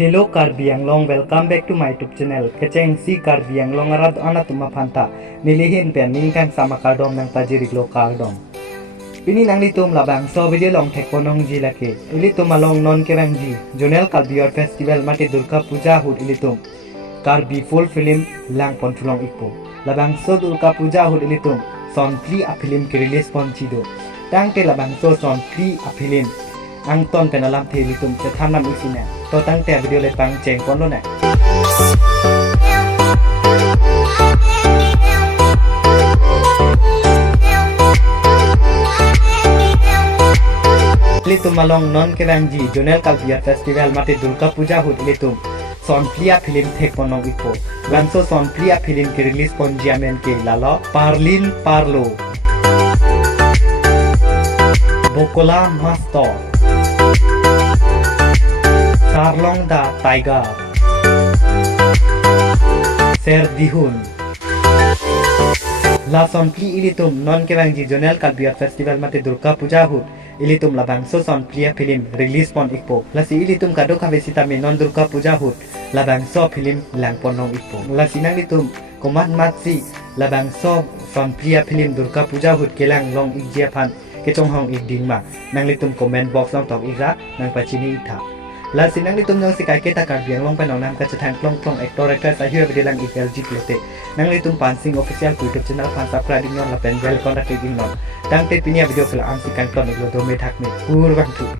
Hello Karbi Anglong, welcome back to my YouTube channel. Keceng si Karbi Anglong arad ana tuma phanta. Nilihin pening kang sama kardom nang tajirik lo kardom. Pini nang litum labang so video long thek ponong jilake. Ilitum along non kerang ji. Jonel Karbi or festival mate Durga Puja hud ilitum. Karbi full film lang pontulong ipo. Labang so Durga Puja hud ilitum. Son pli a film ke release pon chido. Tang te labang so son pli a film. Ang ton penalam te litum te thanam isina. To tang te video le pang cheng pon lo na. Litum malong non keranji Jonel Kalbiar Festival mate Durga Puja hud litum. Son plia film thek ponong ipo. Ganso son plia film ke release pon jiamen ke lalo Parlin Parlo. Bokola Master. Sarlong da Tiger. Ser Dihun. La son pli ilitum non kerangji Jonel Kalbiar Festival mate Durga Puja hud. Ilitum labang so son plia film release pon ikpo. Lasi ilitum kado kavesita me non Durga Puja hud. Labang so film lang ponong ikpo. Lasi nang litum komat matsi labang so son plia film Durga Puja hud kelang long ikjia pan kechong hong ikding ma. Nang litum comment box long tok ikra nang pachini itha. Lasi nang litum nyong sikai kita karbiang long panong nam kacetang plong actor sa hiyo bilang ikel jiklete. Nang litum pansing official ku YouTube channel pan subscribe non la pen bell kon rakit non. Tang te pinia video pela amsikan klon iglo dome thakme. Urwang tu.